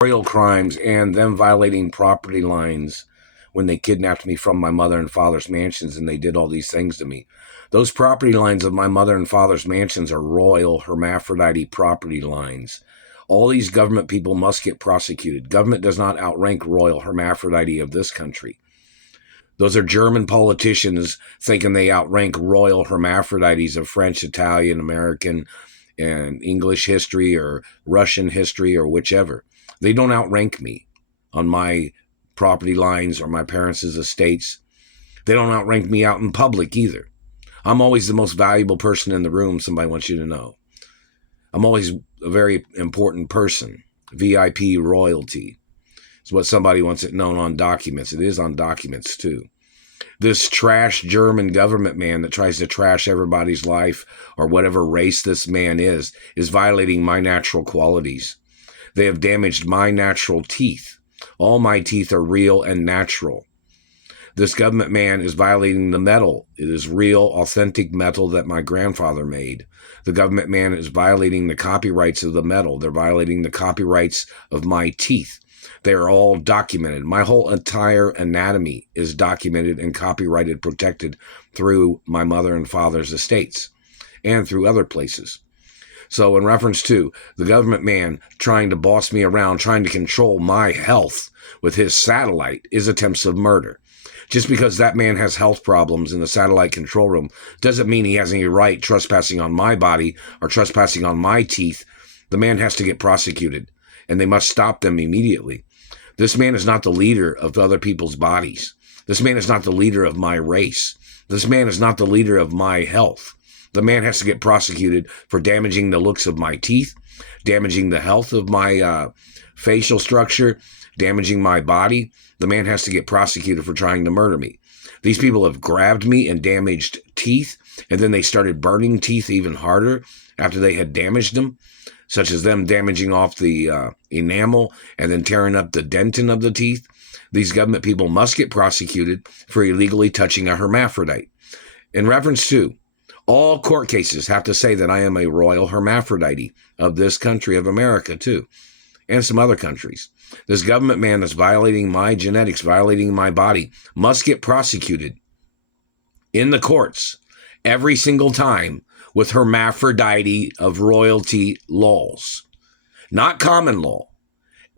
Royal crimes and them violating property lines when they kidnapped me from my mother and father's mansions and they did all these things to me. Those property lines of my mother and father's mansions are royal hermaphrodite property lines. All these government people must get prosecuted. Government does not outrank royal hermaphrodite of this country. Those are German politicians thinking they outrank royal hermaphrodites of French, Italian, American, and English history or Russian history or whichever. They don't outrank me on my property lines or my parents' estates. They don't outrank me out in public either. I'm always the most valuable person in the room, somebody wants you to know. I'm always a very important person. VIP royalty is what somebody wants it known on documents. It is on documents too. This trash German government man that tries to trash everybody's life or whatever race this man is violating my natural qualities. They have damaged my natural teeth. All my teeth are real and natural. This government man is violating the metal. It is real, authentic metal that my grandfather made. The government man is violating the copyrights of the metal. They're violating the copyrights of my teeth. They are all documented. My whole entire anatomy is documented and copyrighted, protected through my mother and father's estates and through other places. So in reference to the government man trying to boss me around, trying to control my health with his satellite is attempts of murder. Just because that man has health problems in the satellite control room doesn't mean he has any right trespassing on my body or trespassing on my teeth. The man has to get prosecuted, and they must stop them immediately. This man is not the leader of other people's bodies. This man is not the leader of my race. This man is not the leader of my health. The man has to get prosecuted for damaging the looks of my teeth, damaging the health of my facial structure, damaging my body. The man has to get prosecuted for trying to murder me. These people have grabbed me and damaged teeth, and then they started burning teeth even harder after they had damaged them, such as them damaging off the enamel and then tearing up the dentin of the teeth. These government people must get prosecuted for illegally touching a hermaphrodite. In reference to, all court cases have to say that I am a royal hermaphrodite of this country of America too, and some other countries. This government man that's violating my genetics, violating my body, must get prosecuted in the courts every single time with hermaphrodite of royalty laws. Not common law.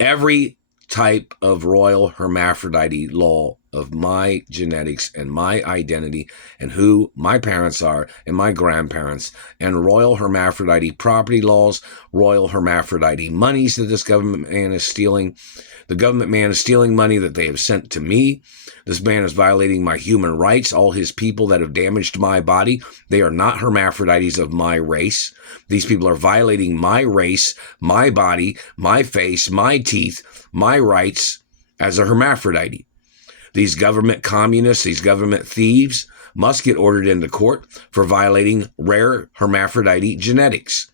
Every type of royal hermaphrodite law of my genetics and my identity and who my parents are and my grandparents, and royal hermaphrodite property laws, royal hermaphrodite monies that this government man is stealing. The government man is stealing money that they have sent to me. This man is violating my human rights. All his people that have damaged my body, they are not hermaphrodites of my race. These people are violating my race, my body, my face, my teeth, my rights as a hermaphrodite. These government communists, these government thieves must get ordered into court for violating rare hermaphrodite genetics.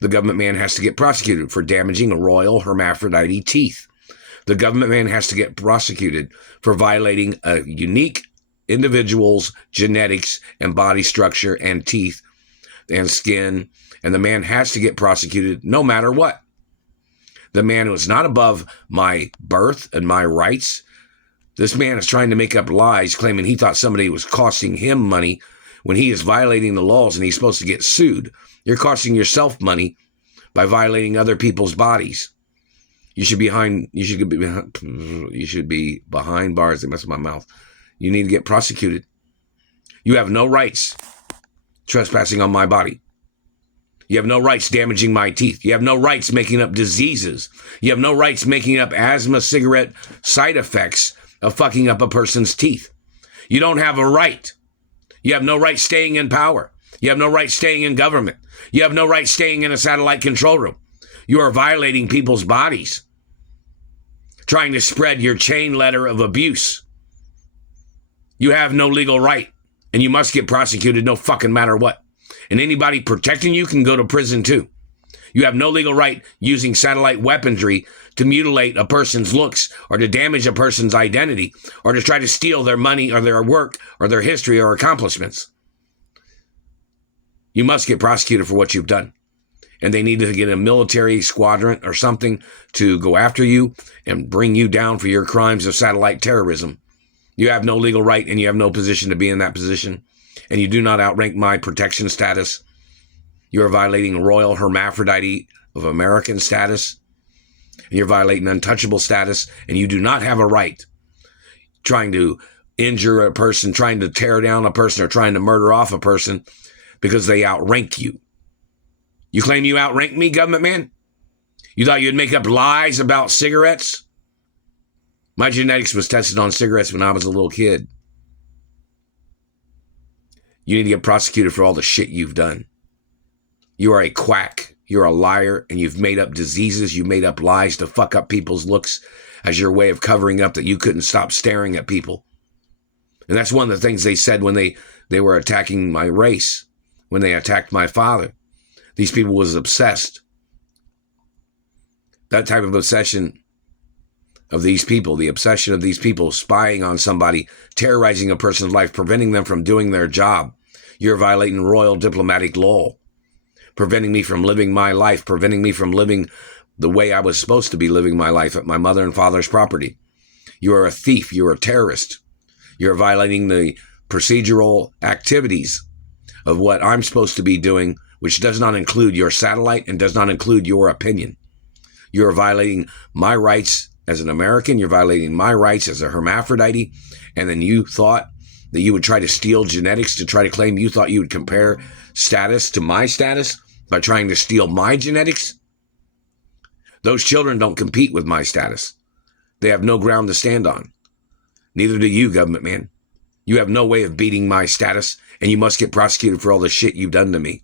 The government man has to get prosecuted for damaging royal hermaphrodite teeth. The government man has to get prosecuted for violating a unique individual's genetics and body structure and teeth and skin. And the man has to get prosecuted no matter what. The man was not above my birth and my rights. This man is trying to make up lies, claiming he thought somebody was costing him money when he is violating the laws and he's supposed to get sued. You're costing yourself money by violating other people's bodies. You should be behind bars. They mess with my mouth. You need to get prosecuted. You have no rights trespassing on my body. You have no rights damaging my teeth. You have no rights making up diseases. You have no rights making up asthma, cigarette side effects of fucking up a person's teeth. You don't have a right. You have no right staying in power. You have no right staying in government. You have no right staying in a satellite control room. You are violating people's bodies, trying to spread your chain letter of abuse. You have no legal right, and you must get prosecuted no fucking matter what. And anybody protecting you can go to prison too. You have no legal right using satellite weaponry to mutilate a person's looks or to damage a person's identity or to try to steal their money or their work or their history or accomplishments. You must get prosecuted for what you've done. and they needed to get a military squadron or something to go after you and bring you down for your crimes of satellite terrorism. You have no legal right and you have no position to be in that position, and you do not outrank my protection status. You are violating royal hermaphrodity of American status, and you're violating untouchable status, and you do not have a right trying to injure a person, trying to tear down a person, or trying to murder off a person because they outrank you. You claim you outrank me, government man? You thought you'd make up lies about cigarettes? My genetics was tested on cigarettes when I was a little kid. You need to get prosecuted for all the shit you've done. You are a quack. You're a liar, and you've made up diseases. You made up lies to fuck up people's looks as your way of covering up that you couldn't stop staring at people. And that's one of the things they said when they were attacking my race, when they attacked my father. These people was obsessed. That type of obsession of these people, the obsession of these people spying on somebody, terrorizing a person's life, preventing them from doing their job. You're violating royal diplomatic law, preventing me from living my life, preventing me from living the way I was supposed to be living my life at my mother and father's property. You are a thief. You're a terrorist. You're violating the procedural activities of what I'm supposed to be doing, which does not include your satellite and does not include your opinion. You're violating my rights as an American. You're violating my rights as a hermaphrodite. And then you thought that you would try to steal genetics to try to claim you thought you would compare status to my status by trying to steal my genetics. Those children don't compete with my status. They have no ground to stand on. Neither do you, government man. You have no way of beating my status, and you must get prosecuted for all the shit you've done to me.